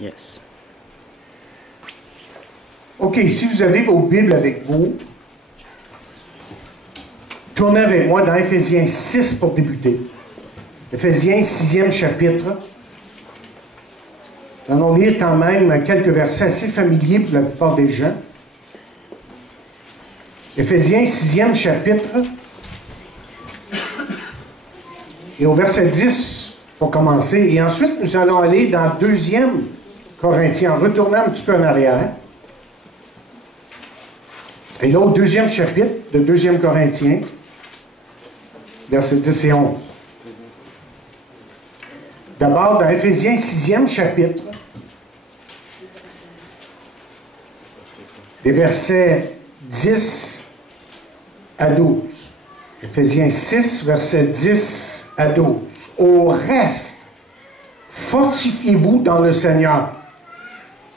Yes. OK, si vous avez vos Bibles avec vous, tournez avec moi dans Éphésiens 6 pour débuter. Éphésiens 6e chapitre. Nous allons lire quand même quelques versets assez familiers pour la plupart des gens. Éphésiens 6e chapitre. Et au verset 10, pour commencer. Et ensuite, nous allons aller dans 2e Corinthiens, en retournant un petit peu en arrière. Et là, au 2e chapitre de 2e Corinthiens, versets 10 et 11. D'abord, dans Éphésiens 6e chapitre, les versets 10 à 12. Éphésiens 6, versets 10 à 12. Au reste, fortifiez-vous dans le Seigneur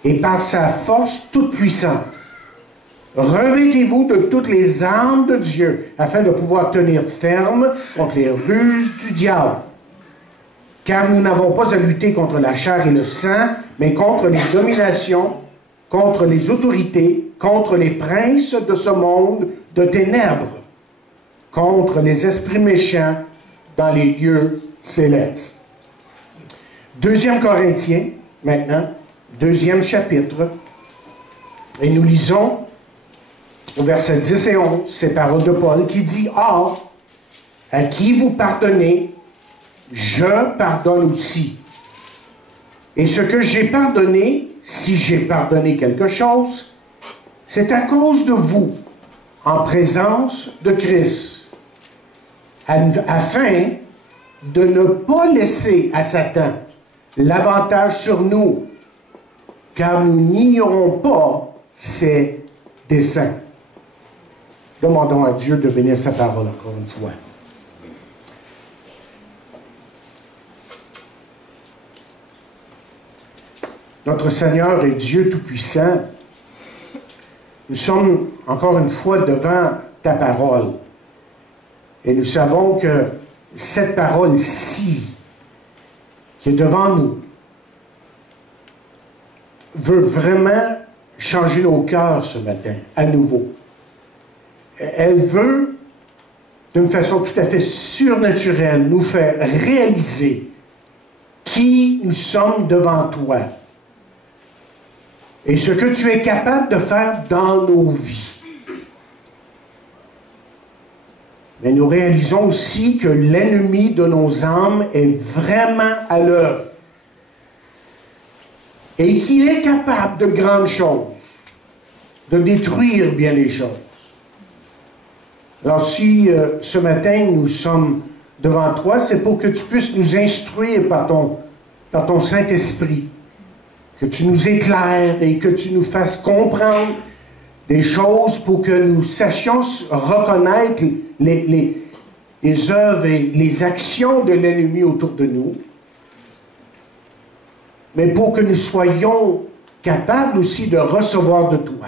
et par sa force toute puissante. Revêtez-vous de toutes les armes de Dieu afin de pouvoir tenir ferme contre les ruses du diable. Car nous n'avons pas à lutter contre la chair et le sang, mais contre les dominations, contre les autorités, contre les princes de ce monde de ténèbres, contre les esprits méchants dans les lieux célestes. 2e Corinthiens, maintenant, 2e chapitre, et nous lisons au verset 10 et 11, ces paroles de Paul qui dit « Or, à qui vous pardonnez, je pardonne aussi. Et ce que j'ai pardonné, si j'ai pardonné quelque chose, c'est à cause de vous, en présence de Christ, afin de ne pas laisser à Satan l'avantage sur nous, car nous n'ignorons pas ses desseins. » Demandons à Dieu de bénir sa parole encore une fois. Notre Seigneur et Dieu Tout-Puissant, nous sommes encore une fois devant ta parole. Et nous savons que cette parole-ci, qui est devant nous, veut vraiment changer nos cœurs ce matin, à nouveau. Elle veut, d'une façon tout à fait surnaturelle, nous faire réaliser qui nous sommes devant toi et ce que tu es capable de faire dans nos vies. Mais nous réalisons aussi que l'ennemi de nos âmes est vraiment à l'œuvre et qu'il est capable de grandes choses, de détruire bien les choses. Alors si ce matin nous sommes devant toi, c'est pour que tu puisses nous instruire par ton Saint-Esprit, que tu nous éclaires et que tu nous fasses comprendre des choses pour que nous sachions reconnaître les œuvres et les actions de l'ennemi autour de nous, mais pour que nous soyons capables aussi de recevoir de toi.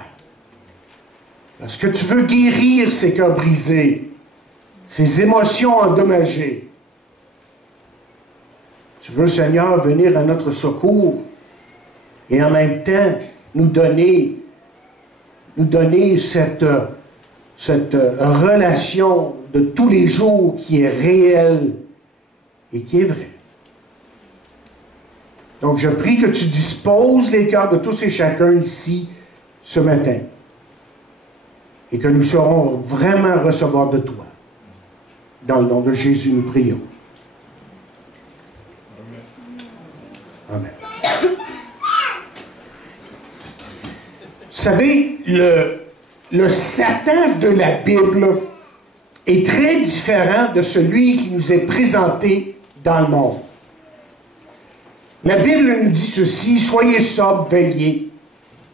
Parce que tu veux guérir ces cœurs brisés, ces émotions endommagées. Tu veux, Seigneur, venir à notre secours et en même temps nous donner cette relation de tous les jours qui est réelle et qui est vraie. Donc, je prie que tu disposes les cœurs de tous et chacun ici ce matin et que nous saurons vraiment recevoir de toi. Dans le nom de Jésus, nous prions. Amen. Vous savez, le Satan de la Bible est très différent de celui qui nous est présenté dans le monde. La Bible nous dit ceci: soyez sobres, veillez.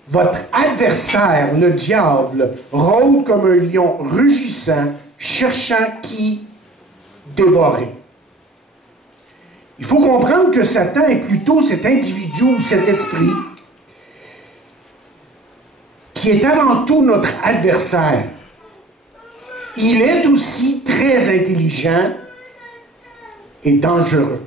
Votre adversaire, le diable, rôde comme un lion rugissant, cherchant qui dévorer. Il faut comprendre que Satan est plutôt cet individu ou cet esprit qui est avant tout notre adversaire. Il est aussi très intelligent et dangereux.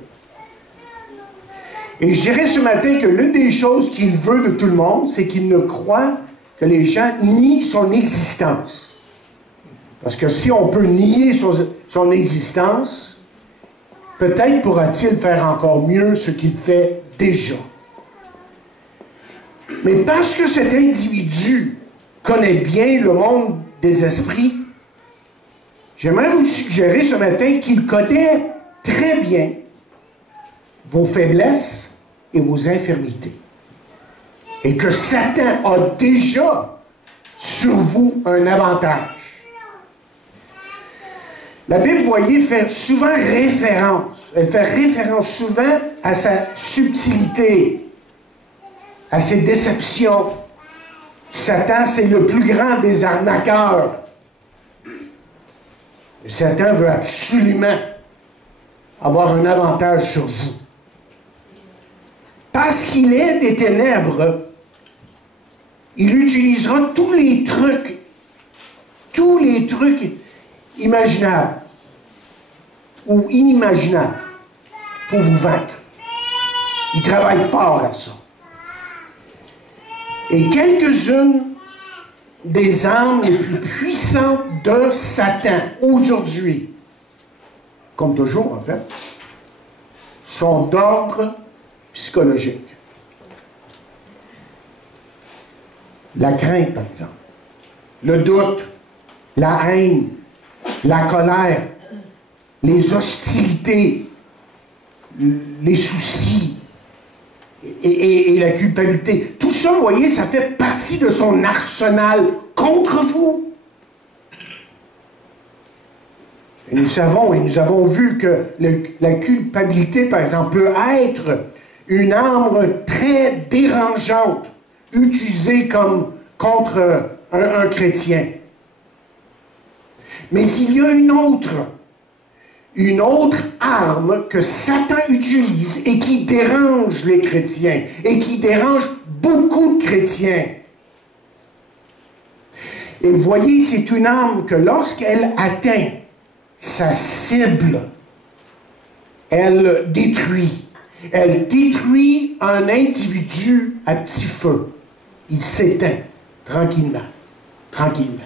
Et je dirais ce matin que l'une des choses qu'il veut de tout le monde, c'est qu'il ne croit que les gens nient son existence. Parce que si on peut nier son existence, peut-être pourra-t-il faire encore mieux ce qu'il fait déjà. Mais parce que cet individu connaît bien le monde des esprits, j'aimerais vous suggérer ce matin qu'il connaît très bien vos faiblesses et vos infirmités. Et que Satan a déjà sur vous un avantage. La Bible, vous voyez, fait souvent référence. Elle fait référence souvent à sa subtilité, à ses déceptions. Satan, c'est le plus grand des arnaqueurs. Satan veut absolument avoir un avantage sur vous. Parce qu'il est des ténèbres, il utilisera tous les trucs imaginables ou inimaginables pour vous vaincre. Il travaille fort à ça. Et quelques-unes des armes les plus puissantes de Satan aujourd'hui, comme toujours en fait, sont d'ordre psychologique. La crainte, par exemple, le doute, la haine, la colère, les hostilités, les soucis et la culpabilité. Tout ça, vous voyez, ça fait partie de son arsenal contre vous. Et nous savons et nous avons vu que la culpabilité, par exemple, peut être une arme très dérangeante utilisée contre un chrétien. Mais il y a une autre arme que Satan utilise et qui dérange les chrétiens et qui dérange beaucoup de chrétiens. Et vous voyez, c'est une arme que lorsqu'elle atteint sa cible, elle détruit. Elle détruit un individu à petit feu. Il s'éteint tranquillement, tranquillement.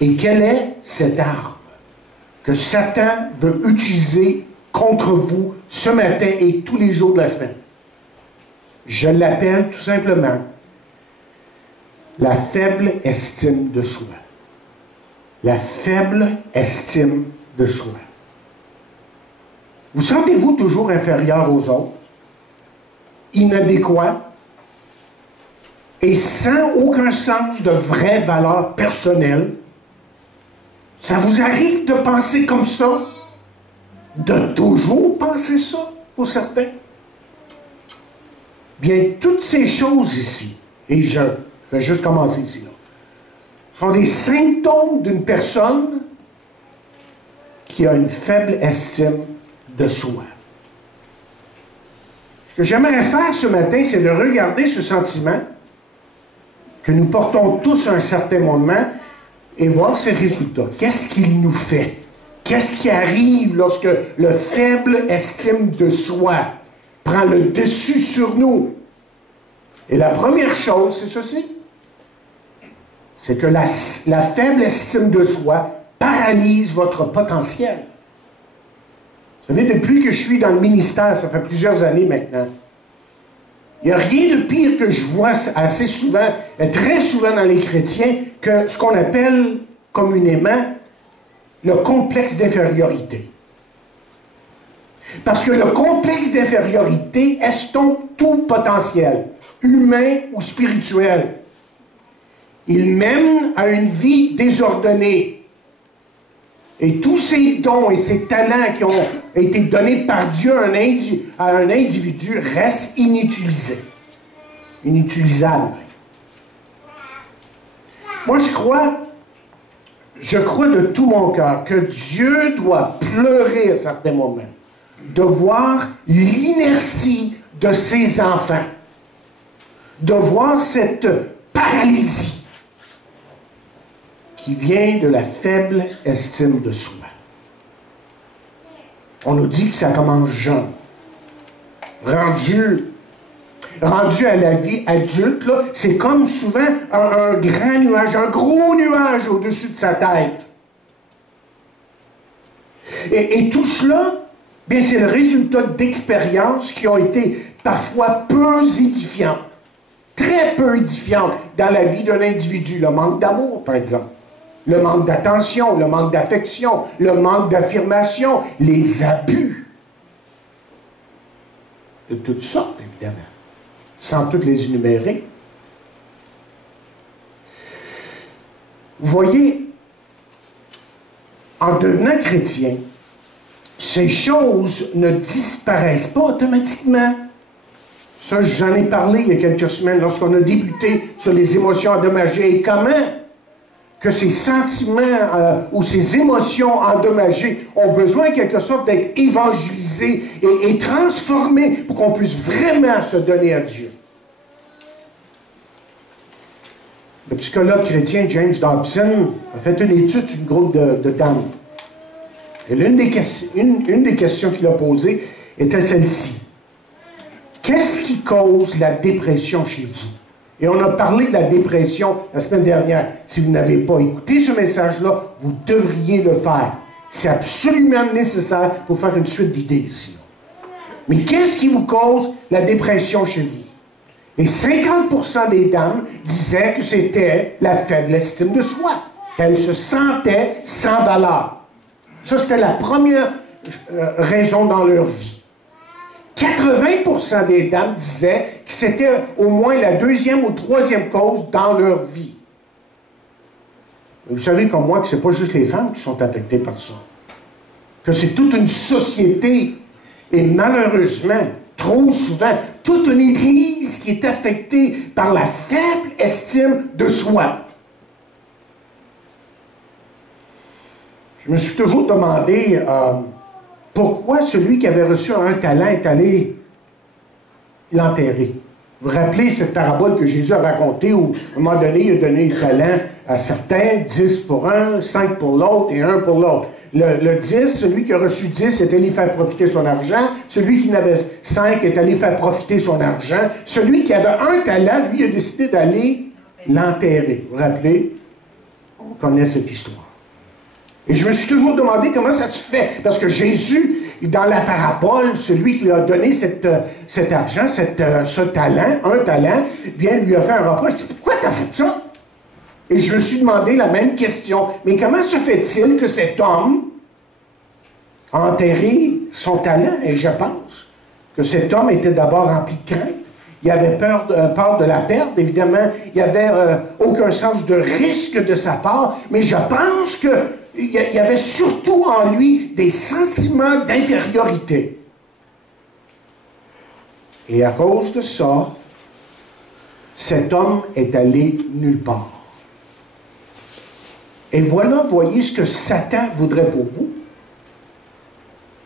Et quelle est cette arme que Satan veut utiliser contre vous ce matin et tous les jours de la semaine? Je l'appelle tout simplement la faible estime de soi. La faible estime de soi. Vous sentez-vous toujours inférieur aux autres, inadéquat et sans aucun sens de vraie valeur personnelle? Ça vous arrive de penser comme ça? De toujours penser ça, pour certains? Bien, toutes ces choses ici, et je vais juste commencer ici, là, sont des symptômes d'une personne qui a une faible estime de soi. Ce que j'aimerais faire ce matin, c'est de regarder ce sentiment que nous portons tous à un certain moment et voir ses résultats. Qu'est-ce qu'il nous fait? Qu'est-ce qui arrive lorsque le faible estime de soi prend le dessus sur nous? Et la première chose, c'est ceci. C'est que la faible estime de soi paralyse votre potentiel. Vous savez, depuis que je suis dans le ministère, ça fait plusieurs années maintenant, il n'y a rien de pire que je vois assez souvent, très souvent dans les chrétiens, que ce qu'on appelle communément le complexe d'infériorité. Parce que le complexe d'infériorité estompe tout potentiel, humain ou spirituel. Il mène à une vie désordonnée. Et tous ces dons et ces talents qui ont été donnés par Dieu à un individu restent inutilisés. Inutilisables. Moi, je crois de tout mon cœur que Dieu doit pleurer à certains moments de voir l'inertie de ses enfants, de voir cette paralysie qui vient de la faible estime de soi. On nous dit que ça commence jeune. rendu à la vie adulte, c'est comme souvent un grand nuage, un gros nuage au-dessus de sa tête. Et tout cela, bien, c'est le résultat d'expériences qui ont été parfois peu édifiantes, très peu édifiantes dans la vie d'un individu. Le manque d'amour, par exemple. Le manque d'attention, le manque d'affection, le manque d'affirmation, les abus. De toutes sortes, évidemment. Sans toutes les énumérer. Vous voyez, en devenant chrétien, ces choses ne disparaissent pas automatiquement. Ça, j'en ai parlé il y a quelques semaines lorsqu'on a débuté sur les émotions endommagées et comment que ces sentiments ou ces émotions endommagées ont besoin, en quelque sorte, d'être évangélisés et transformés pour qu'on puisse vraiment se donner à Dieu. Le psychologue chrétien James Dobson a fait une étude sur une groupe de dames. Et une des questions qu'il a posées était celle-ci. Qu'est-ce qui cause la dépression chez vous? Et on a parlé de la dépression la semaine dernière. Si vous n'avez pas écouté ce message-là, vous devriez le faire. C'est absolument nécessaire pour faire une suite d'idées ici. Mais qu'est-ce qui vous cause la dépression chez vous? Et 50% des dames disaient que c'était la faible estime de soi. Elles se sentaient sans valeur. Ça, c'était la première raison dans leur vie. 80% des dames disaient que c'était au moins la deuxième ou troisième cause dans leur vie. Vous savez comme moi que ce n'est pas juste les femmes qui sont affectées par ça. Que c'est toute une société et malheureusement, trop souvent, toute une Église qui est affectée par la faible estime de soi. Je me suis toujours demandé pourquoi celui qui avait reçu un talent est allé l'enterrer. Vous vous rappelez cette parabole que Jésus a racontée où, à un moment donné, il a donné le talent à certains, 10 pour un, 5 pour l'autre et 1 pour l'autre. Le 10, celui qui a reçu 10 est allé faire profiter son argent. Celui qui en avait 5 est allé faire profiter son argent. Celui qui avait un talent, lui, a décidé d'aller l'enterrer. Vous vous rappelez? On connaît cette histoire. Et je me suis toujours demandé comment ça se fait. Parce que Jésus, dans la parabole, celui qui lui a donné cet argent, ce talent, un talent, bien, lui a fait un reproche. Je dis, pourquoi tu as fait ça? Et je me suis demandé la même question. Mais comment se fait-il que cet homme a enterré son talent? Et je pense que cet homme était d'abord rempli de crainte. Il avait peur de la perte, évidemment. Il n'y avait aucun sens de risque de sa part. Mais je pense qu'il y avait surtout en lui des sentiments d'infériorité. Et à cause de ça, cet homme est allé nulle part. Et voilà, voyez ce que Satan voudrait pour vous,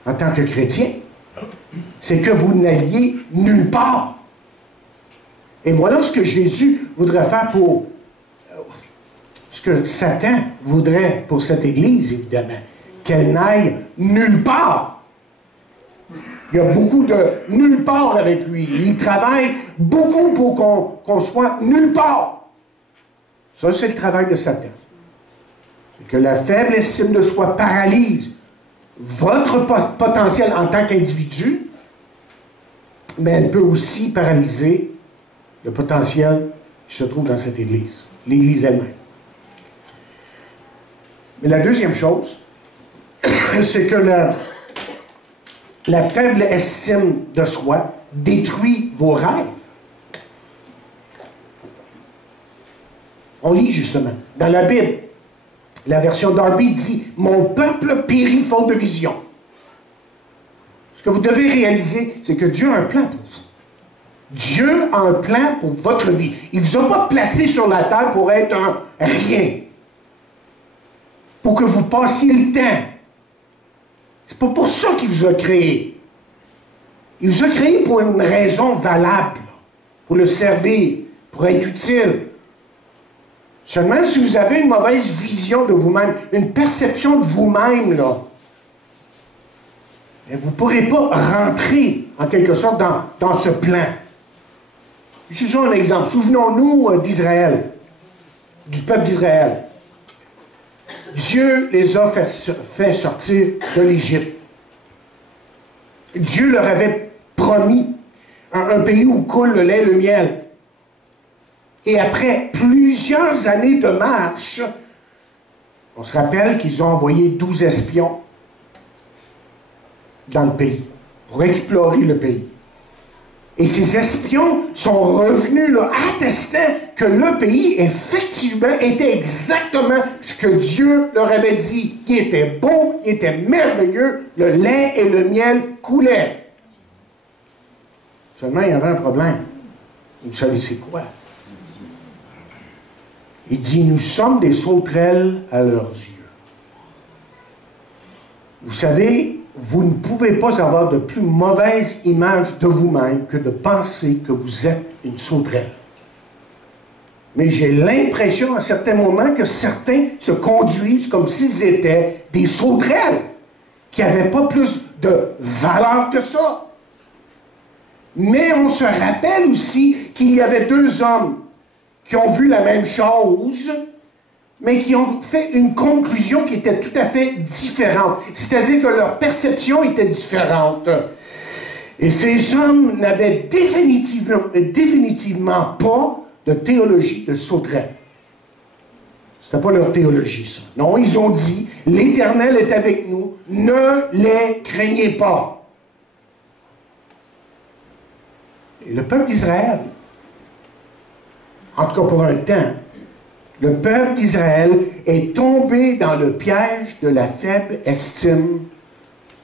en tant que chrétien. C'est que vous n'alliez nulle part. Et voilà ce que Jésus voudrait faire pour... Ce que Satan voudrait pour cette Église, évidemment. Qu'elle n'aille nulle part. Il y a beaucoup de nulle part avec lui. Il travaille beaucoup pour qu'on soit nulle part. Ça, c'est le travail de Satan. Que la faible estime de soi paralyse votre potentiel en tant qu'individu, mais elle peut aussi paralyser le potentiel qui se trouve dans cette Église, l'Église elle-même. Mais la deuxième chose, c'est que la faible estime de soi détruit vos rêves. On lit justement dans la Bible. La version Darby dit « Mon peuple périt faute de vision ». Ce que vous devez réaliser, c'est que Dieu a un plan pour vous. Dieu a un plan pour votre vie. Il ne vous a pas placé sur la terre pour être un rien. Pour que vous passiez le temps. C'est pas pour ça qu'il vous a créé. Il vous a créé pour une raison valable. Pour le servir, pour être utile. Seulement, si vous avez une mauvaise vision de vous-même, une perception de vous-même, là, mais vous ne pourrez pas rentrer, en quelque sorte, dans ce plan. Utilisons un exemple. Souvenons-nous d'Israël, du peuple d'Israël. Dieu les a fait sortir de l'Égypte. Dieu leur avait promis un pays où coule le lait et le miel. Et après plusieurs années de marche, on se rappelle qu'ils ont envoyé 12 espions dans le pays, pour explorer le pays. Et ces espions sont revenus là, attestant que le pays, effectivement, était exactement ce que Dieu leur avait dit. Il était beau, il était merveilleux, le lait et le miel coulaient. Seulement, il y avait un problème. Vous savez c'est quoi? Il dit, nous sommes des sauterelles à leurs yeux. Vous savez, vous ne pouvez pas avoir de plus mauvaise image de vous-même que de penser que vous êtes une sauterelle. Mais j'ai l'impression à certains moments que certains se conduisent comme s'ils étaient des sauterelles, qui n'avaient pas plus de valeur que ça. Mais on se rappelle aussi qu'il y avait deux hommes qui ont vu la même chose, mais qui ont fait une conclusion qui était tout à fait différente. C'est-à-dire que leur perception était différente. Et ces hommes n'avaient définitivement pas de théologie de sauterelle. C'était pas leur théologie, ça. Non, ils ont dit, l'Éternel est avec nous, ne les craignez pas. Et le peuple d'Israël, en tout cas pour un temps, le peuple d'Israël est tombé dans le piège de la faible estime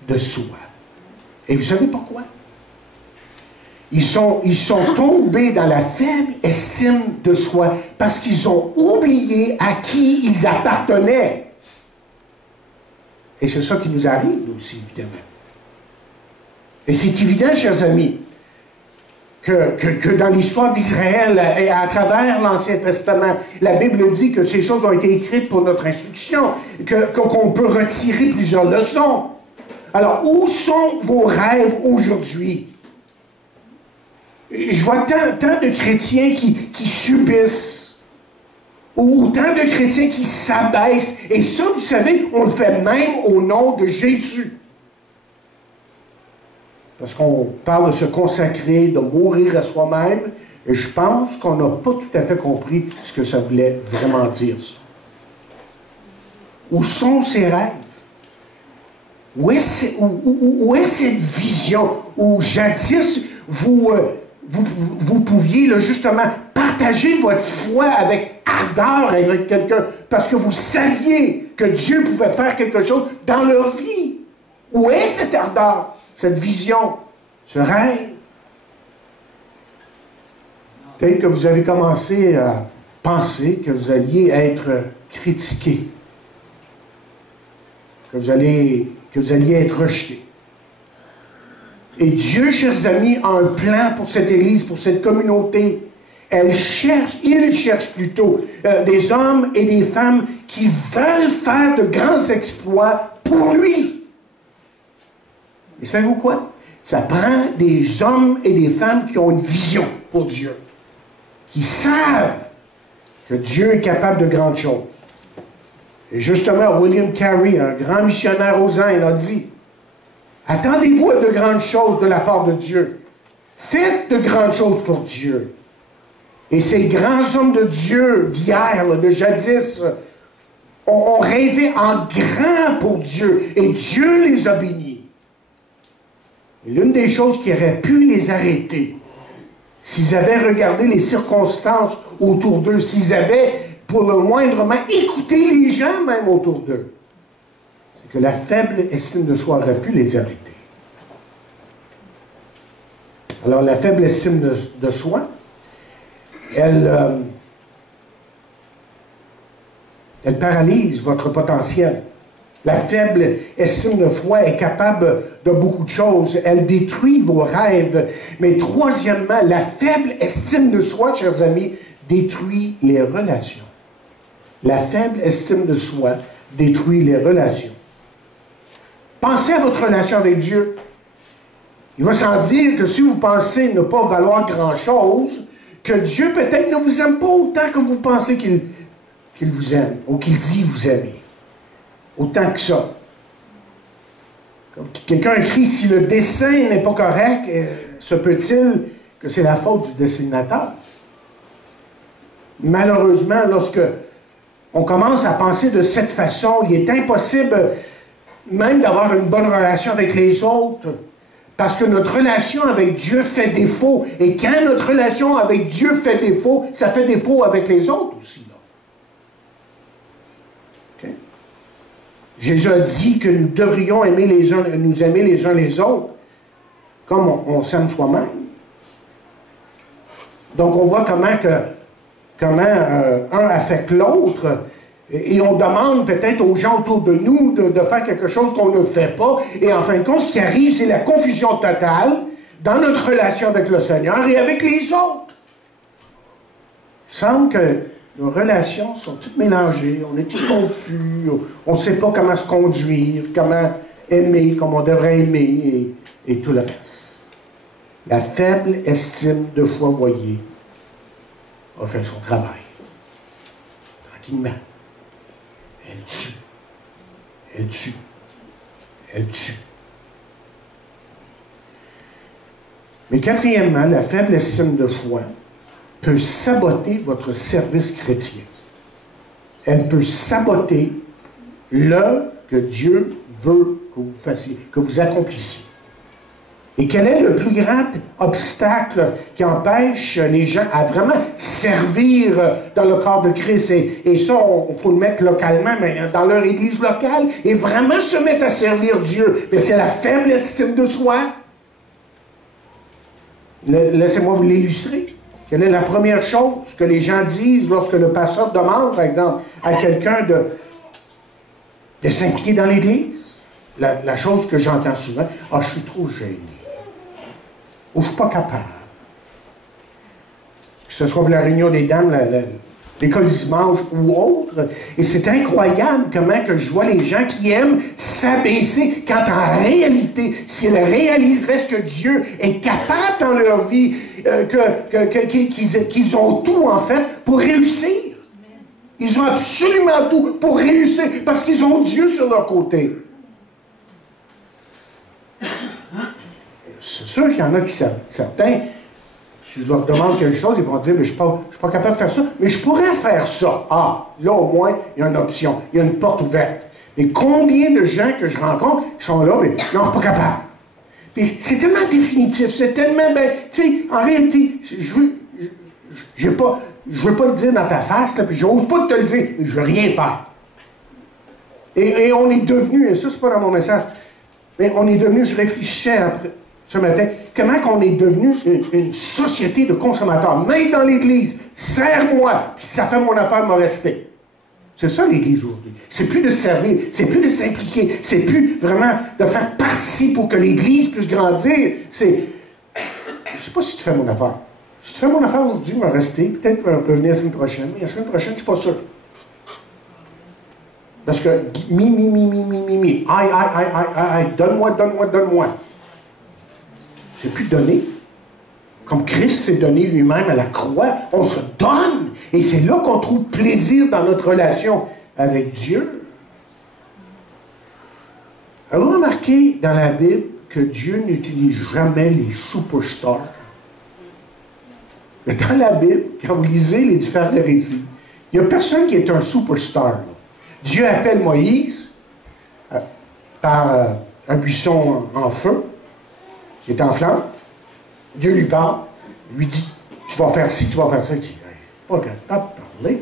de soi. Et vous savez pourquoi? Ils sont tombés dans la faible estime de soi parce qu'ils ont oublié à qui ils appartenaient. Et c'est ça qui nous arrive aussi, évidemment. Et c'est évident, chers amis, que dans l'histoire d'Israël et à travers l'Ancien Testament, la Bible dit que ces choses ont été écrites pour notre instruction, qu'on peut retirer plusieurs leçons. Alors, où sont vos rêves aujourd'hui? Je vois tant de chrétiens qui subissent, ou tant de chrétiens qui s'abaissent, et ça, vous savez, on le fait même au nom de Jésus. Parce qu'on parle de se consacrer, de mourir à soi-même, et je pense qu'on n'a pas tout à fait compris ce que ça voulait vraiment dire, ça. Où sont ces rêves? Où est cette vision où jadis vous pouviez là, justement partager votre foi avec ardeur avec quelqu'un parce que vous saviez que Dieu pouvait faire quelque chose dans leur vie? Où est cette ardeur? Cette vision, ce rêve? Peut-être que vous avez commencé à penser que vous alliez être critiqué, que vous alliez être rejeté. Et Dieu, chers amis, a un plan pour cette Église, pour cette communauté. Il cherche plutôt des hommes et des femmes qui veulent faire de grands exploits pour lui. Et savez-vous quoi? Ça prend des hommes et des femmes qui ont une vision pour Dieu, qui savent que Dieu est capable de grandes choses. Et justement, William Carey, un grand missionnaire aux Indes, a dit, attendez-vous à de grandes choses de la part de Dieu. Faites de grandes choses pour Dieu. Et ces grands hommes de Dieu d'hier, de jadis, ont rêvé en grand pour Dieu. Et Dieu les a bénis. Et l'une des choses qui aurait pu les arrêter, s'ils avaient regardé les circonstances autour d'eux, s'ils avaient, pour le moindrement, écouté les gens même autour d'eux, c'est que la faible estime de soi aurait pu les arrêter. Alors, la faible estime de soi, elle paralyse votre potentiel. La faible estime de foi est capable de beaucoup de choses. Elle détruit vos rêves. Mais troisièmement, la faible estime de soi, chers amis, détruit les relations. La faible estime de soi détruit les relations. Pensez à votre relation avec Dieu. Il va sans dire que si vous pensez ne pas valoir grand-chose, que Dieu peut-être ne vous aime pas autant que vous pensez qu'il vous aime, ou qu'il dit vous aimer. Autant que ça. Comme quelqu'un écrit, si le dessin n'est pas correct, se peut-il que c'est la faute du dessinateur? Malheureusement, lorsque on commence à penser de cette façon, il est impossible même d'avoir une bonne relation avec les autres, parce que notre relation avec Dieu fait défaut. Et quand notre relation avec Dieu fait défaut, ça fait défaut avec les autres aussi. Là. Okay? Jésus a dit que nous devrions nous aimer les uns les autres comme on s'aime soi-même. Donc on voit comment un affecte l'autre. Et on demande peut-être aux gens autour de nous de faire quelque chose qu'on ne fait pas. Et en fin de compte, ce qui arrive, c'est la confusion totale dans notre relation avec le Seigneur et avec les autres. Il semble que nos relations sont toutes mélangées, on est tous confus, on ne sait pas comment se conduire, comment aimer, comme on devrait aimer, et tout le reste. La faible estime de foi, voyez, a fait son travail. Tranquillement. Elle tue. Elle tue. Elle tue. Mais quatrièmement, la faible estime de foi peut saboter votre service chrétien. Elle peut saboter l'œuvre que Dieu veut que vous fassiez, que vous accomplissiez. Et quel est le plus grand obstacle qui empêche les gens à vraiment servir dans le corps de Christ? Et ça, il faut le mettre localement, mais dans leur église locale, et vraiment se mettre à servir Dieu. Mais c'est la faible estime de soi. Laissez-moi vous l'illustrer. Quelle est la première chose que les gens disent lorsque le pasteur demande, par exemple, à quelqu'un de s'impliquer dans l'église? La chose que j'entends souvent, « Ah, je suis trop gêné. » Ou « je ne suis pas capable. » Que ce soit pour la réunion des dames, l'école du dimanche ou autre. Et c'est incroyable comment que je vois les gens qui aiment s'abaisser quand en réalité, s'ils réaliseraient ce que Dieu est capable dans leur vie, qu'ils ont tout en fait pour réussir. Ils ont absolument tout pour réussir parce qu'ils ont Dieu sur leur côté. C'est sûr qu'il y en a qui, certains, si je leur demande quelque chose, ils vont dire, mais je ne suis pas capable de faire ça, mais je pourrais faire ça. Ah, là au moins, il y a une option, il y a une porte ouverte. Mais combien de gens que je rencontre qui sont là, mais ils ne sont pas capables. Puis c'est tellement définitif, c'est tellement, tu sais, en réalité, je veux pas le dire dans ta face, là, puis j'ose pas te le dire, mais je veux rien faire. Et on est devenu, et ça c'est pas dans mon message, mais on est devenu, je réfléchissais après, ce matin, comment qu'on est devenu une société de consommateurs, même dans l'Église. Sers-moi, puis si ça fait mon affaire, me rester. C'est ça l'Église aujourd'hui. C'est plus de servir, c'est plus de s'impliquer, c'est plus vraiment de faire partie pour que l'Église puisse grandir. C'est, je ne sais pas si tu fais mon affaire. Si tu fais mon affaire aujourd'hui, me rester, peut-être revenir la semaine prochaine, mais la semaine prochaine, je ne suis pas sûr. Parce que, aïe, donne-moi. C'est plus donné. Comme Christ s'est donné lui-même à la croix, on se donne. Et c'est là qu'on trouve plaisir dans notre relation avec Dieu. Avez-vous remarqué dans la Bible que Dieu n'utilise jamais les superstars? Mais dans la Bible, quand vous lisez les différents récits, il n'y a personne qui est un superstar. Là. Dieu appelle Moïse par un buisson en feu, qui est en flamme. Dieu lui parle, lui dit, tu vas faire ci, tu vas faire ça. Il dit, pas capable de parler.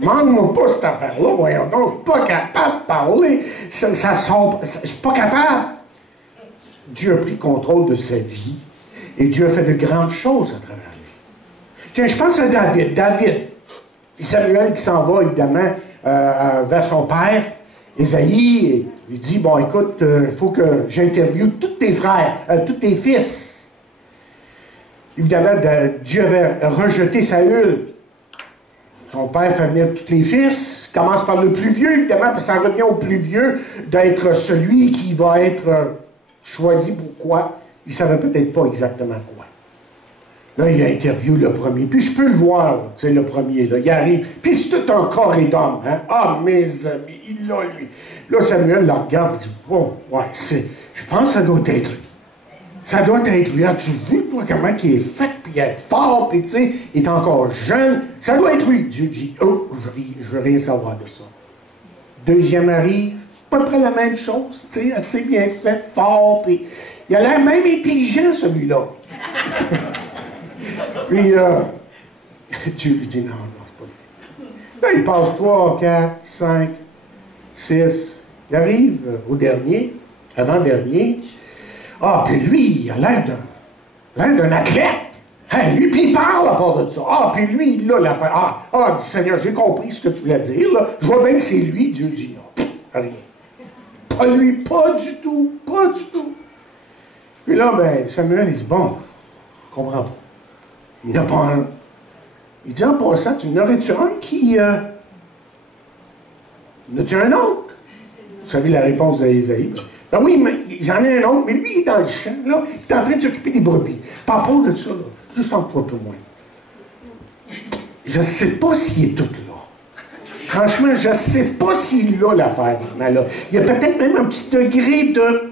Demande-moi pas cette affaire-là, voyons donc, je suis pas capable de parler. Je suis pas capable. Dieu a pris contrôle de sa vie et Dieu a fait de grandes choses à travers lui. Tiens, je pense à David. Et Samuel qui s'en va, évidemment, vers son père, Ésaïe, et lui dit, bon, écoute, il faut que j'interviewe tous tes frères, tous tes fils. Évidemment, Dieu avait rejeté Saül. son père fait venir tous les fils, commence par le plus vieux, évidemment, parce que ça revient au plus vieux d'être celui qui va être choisi pour quoi. Il ne savait peut-être pas exactement quoi. Là, il interviewe le premier. Puis je peux le voir, tu sais, le premier, là, il arrive. Puis c'est tout un corps et d'homme, hein. Ah, mes amis, il l'a, lui. Là, Samuel le regarde et dit, oh, ouais, je pense que ça doit être lui. Ça doit être lui. As-tu vu, toi, comment il est fait, puis il est fort, puis tu sais, il est encore jeune. Ça doit être lui. Dieu dit, oh, je veux rien savoir de ça. Deuxième arrive, à peu près la même chose, tu sais, assez bien fait, fort, puis il a l'air même intelligent, celui-là. Puis, Dieu lui dit, non, c'est pas lui. Là, il passe 3, 4, 5, 6. Il arrive au dernier, avant-dernier. Ah, puis lui, il a l'air d'un athlète. Hein, lui, puis il parle à part de ça. Ah, puis lui, il a l'affaire. Ah, dit Seigneur, j'ai compris ce que tu voulais dire, là. Je vois bien que c'est lui. Dieu dit non. Rien. Pas lui, pas du tout, pas du tout. Puis là, ben, Samuel, il dit, bon, je comprends pas. Il n'y en a pas un. Il dit, en passant, tu n'aurais-tu un qui... N'as-tu un autre? Vous savez la réponse d'Ésaïe. Ben oui, mais j'en ai un autre, mais lui, il est dans le champ, là. Il est en train de s'occuper des brebis. Par rapport de ça, là, juste entre toi et moi. Je ne sais pas s'il est tout là. Franchement, je ne sais pas s'il a l'affaire, vraiment, là. Il y a peut-être même un petit degré de...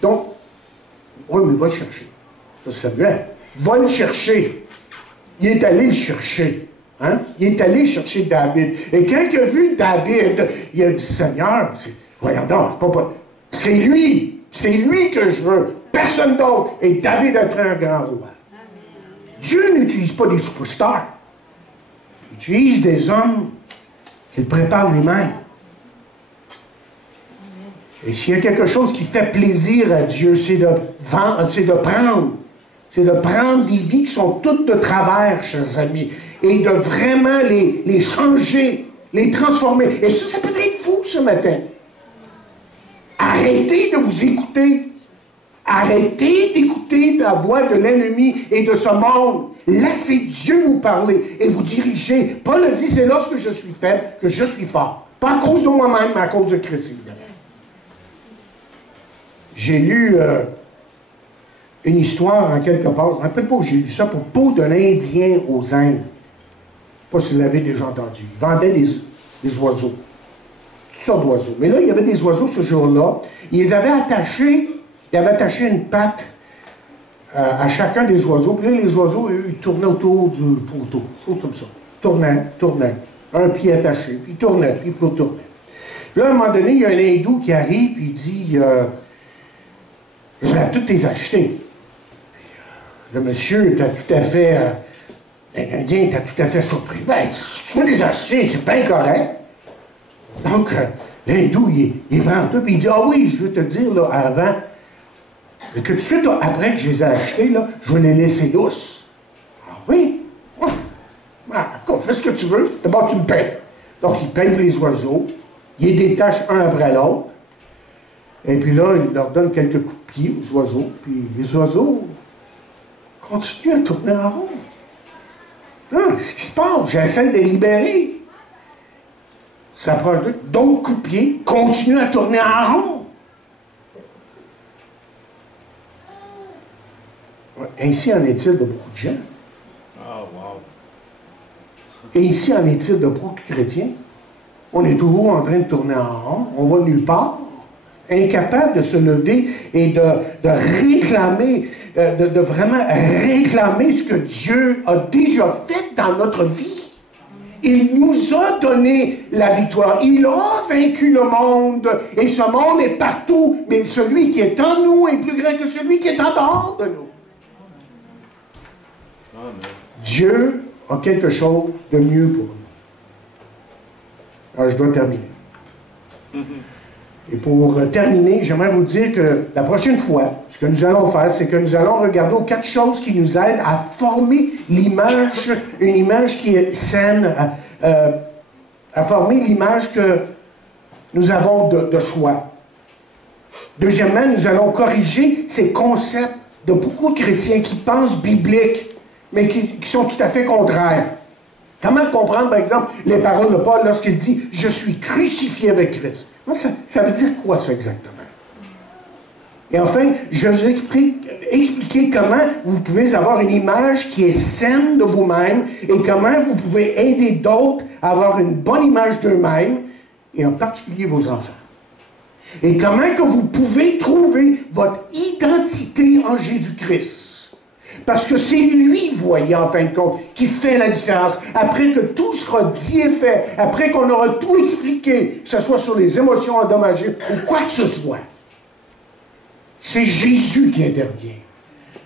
Donc, oui, mais va le chercher. Ça, c'est vrai. Va le chercher. Il est allé le chercher. Hein? Il est allé chercher David. Et quand il a vu David, il a dit, Seigneur, voyons donc, c'est lui que je veux. Personne d'autre. Et David a pris un grand roi. Dieu n'utilise pas des superstars. Il utilise des hommes qu'il prépare lui-même. Et s'il y a quelque chose qui fait plaisir à Dieu, c'est de prendre des vies qui sont toutes de travers, chers amis, et de vraiment les changer, les transformer. Et ça peut être vous ce matin. Arrêtez de vous écouter. Arrêtez d'écouter la voix de l'ennemi et de ce monde. Laissez Dieu vous parler et vous diriger. Paul a dit, c'est lorsque je suis faible que je suis fort. Pas à cause de moi-même, mais à cause de Christ, évidemment. J'ai lu une histoire en quelque part. Je ne me rappelle pas où j'ai lu ça, pour peau d'un Indien aux Indes. Je ne sais pas si vous l'avez déjà entendu. Il vendait des oiseaux. Toutes sortes d'oiseaux. Mais là, il y avait des oiseaux ce jour-là. Ils les avaient attachés. Il avait attaché une patte à chacun des oiseaux. Puis là, les oiseaux, eux, ils tournaient autour du poteau. Chose comme ça. Tournaient. Un pied attaché. Puis ils tournaient. Puis ils tournaient. Puis là, à un moment donné, il y a un hindou qui arrive. Puis il dit, je vais toutes les acheter. Le monsieur était tout à fait... l'Indien était tout à fait surpris. Ben, si tu veux les acheter, c'est bien correct. Donc, l'hindou, il prend tout. Puis il dit, ah oui, je veux te dire, là, avant... Et que tout de suite, après que je les ai achetés, là, je vais les laisser douces. Ah oui? Fais ce que tu veux. D'abord, tu me payes. Donc, il paye les oiseaux. Il les détache un après l'autre. Et puis là, il leur donne quelques coups de pied aux oiseaux. Puis les oiseaux continuent à tourner en rond. Qu'est-ce qui se passe? J'essaie de les libérer. Ça prend d'autres coups de pied, continuent à tourner en rond. Ainsi en est-il de beaucoup de gens. Oh, wow. Et ici en est-il de beaucoup de chrétiens. On est toujours en train de tourner en rond, on va nulle part, incapable de se lever et de réclamer, de vraiment réclamer ce que Dieu a déjà fait dans notre vie. Il nous a donné la victoire. Il a vaincu le monde. Et ce monde est partout. Mais celui qui est en nous est plus grand que celui qui est en dehors de nous. Dieu a quelque chose de mieux pour nous. Alors, je dois terminer. Et pour terminer, j'aimerais vous dire que la prochaine fois, ce que nous allons faire, c'est que nous allons regarder aux 4 choses qui nous aident à former l'image, une image qui est saine, à former l'image que nous avons de soi. Deuxièmement, nous allons corriger ces concepts de beaucoup de chrétiens qui pensent bibliques, mais qui sont tout à fait contraires. Comment comprendre, par exemple, les paroles de Paul lorsqu'il dit « Je suis crucifié avec Christ ». Ça veut dire quoi, ça, exactement? Et enfin, je vais vous expliquer comment vous pouvez avoir une image qui est saine de vous-même et comment vous pouvez aider d'autres à avoir une bonne image d'eux-mêmes, et en particulier vos enfants. Et comment que vous pouvez trouver votre identité en Jésus-Christ. Parce que c'est lui, voyez, en fin de compte, qui fait la différence. Après que tout sera dit et fait, après qu'on aura tout expliqué, que ce soit sur les émotions endommagées ou quoi que ce soit, c'est Jésus qui intervient.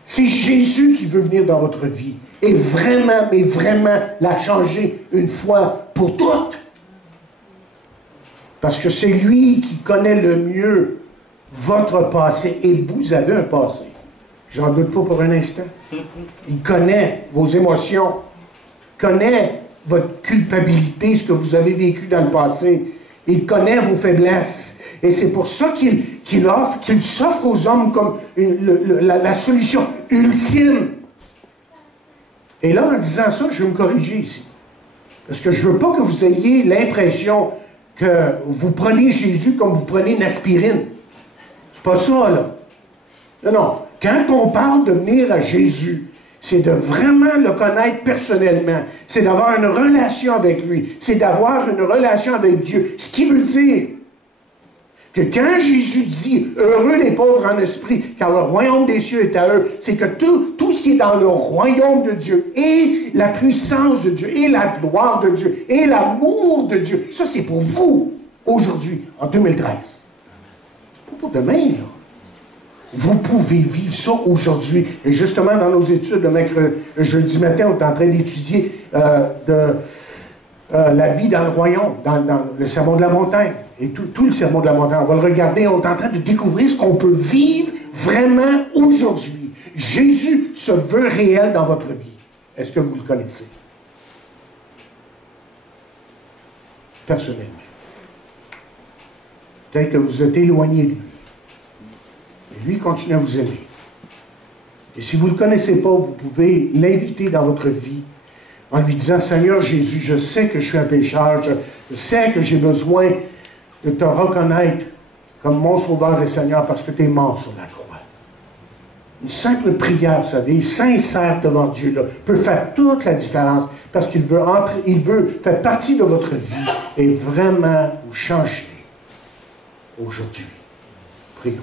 C'est Jésus qui veut venir dans votre vie et vraiment, mais vraiment la changer une fois pour toutes. Parce que c'est lui qui connaît le mieux votre passé et vous avez un passé. J'en doute pas pour un instant. Il connaît vos émotions, connaît votre culpabilité, ce que vous avez vécu dans le passé. Il connaît vos faiblesses. Et c'est pour ça qu'il s'offre aux hommes comme la solution ultime. Et là, en disant ça, je vais me corriger ici. Parce que je ne veux pas que vous ayez l'impression que vous prenez Jésus comme vous prenez une aspirine. C'est pas ça, là. Non, non. Quand on parle de venir à Jésus, c'est de vraiment le connaître personnellement. C'est d'avoir une relation avec lui. C'est d'avoir une relation avec Dieu. Ce qui veut dire que quand Jésus dit « Heureux les pauvres en esprit, car le royaume des cieux est à eux », c'est que tout ce qui est dans le royaume de Dieu, et la puissance de Dieu, et la gloire de Dieu, et l'amour de Dieu, ça c'est pour vous, aujourd'hui, en 2013. Pas pour demain, là. Vous pouvez vivre ça aujourd'hui. Et justement, dans nos études de jeudi matin, on est en train d'étudier la vie dans le royaume, dans le sermon de la montagne. Et tout le sermon de la montagne, on va le regarder, on est en train de découvrir ce qu'on peut vivre vraiment aujourd'hui. Jésus se veut réel dans votre vie. Est-ce que vous le connaissez? Personnellement. Peut-être que vous êtes éloigné de lui. Et lui continue à vous aimer. Et si vous ne le connaissez pas, vous pouvez l'inviter dans votre vie en lui disant, Seigneur Jésus, je sais que je suis un pécheur, je sais que j'ai besoin de te reconnaître comme mon Sauveur et Seigneur parce que tu es mort sur la croix. Une simple prière, vous savez, sincère devant Dieu, là, peut faire toute la différence parce qu'il veut faire partie de votre vie et vraiment vous changer aujourd'hui. Prions.